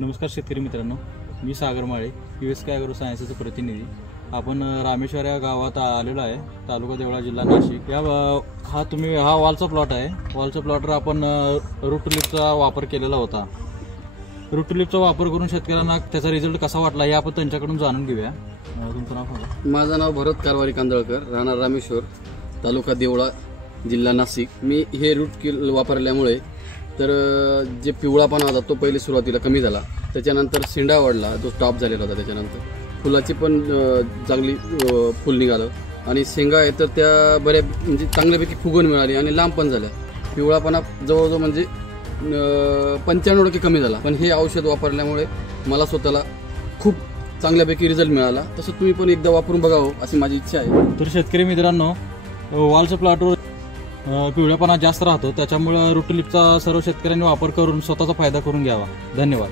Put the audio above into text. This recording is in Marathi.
नमस्कार शेतकरी मित्रांनो, मी सागर माळे, USK ॲग्रो सायन्सचा प्रतिनिधी. आपण रामेश्वर या गावात आलेलो आहे, तालुका देवळा, जिल्हा नाशिक. हा वॉलचा प्लॉट आहे. वॉलच्या प्लॉटवर आपण रूट ट्यूलिपचा वापर केलेला होता. रूट ट्यूलिपचा वापर करून शेतकऱ्यांना त्याचा रिझल्ट कसा वाटला हे आपण त्यांच्याकडून जाणून घेऊया. तुमचं नाव सांगा. माझं नाव भरत कारवारी कांदळकर, राहणार रामेश्वर, तालुका देवळा, जिल्हा नाशिक. मी हे रूट वापरल्यामुळे तर जे पिवळापणा होता तो पहिले सुरुवातीला कमी झाला, त्याच्यानंतर शेंडा वाढला, जो टॉप झालेला होता. त्याच्यानंतर फुलाची पण चांगली फुल निघालं आणि शेंगा आहे तर त्या बऱ्या म्हणजे चांगल्यापैकी फुगून मिळाली आणि लांब पण झाल्या. पिवळापणा जवळजवळ म्हणजे 95% कमी झाला. पण हे औषध वापरल्यामुळे मला स्वतःला खूप चांगल्यापैकी रिझल्ट मिळाला. तसं तुम्ही पण एकदा वापरून बघावं अशी माझी इच्छा आहे. तर शेतकरी मित्रांनो, वॉलच्या प्लॉटवर पिवळेपणा जास्त राहतो, त्याच्यामुळे रूट ट्यूलिपचा सर्व शेतकऱ्यांनी वापर करून स्वतःचा फायदा करून घ्यावा. धन्यवाद.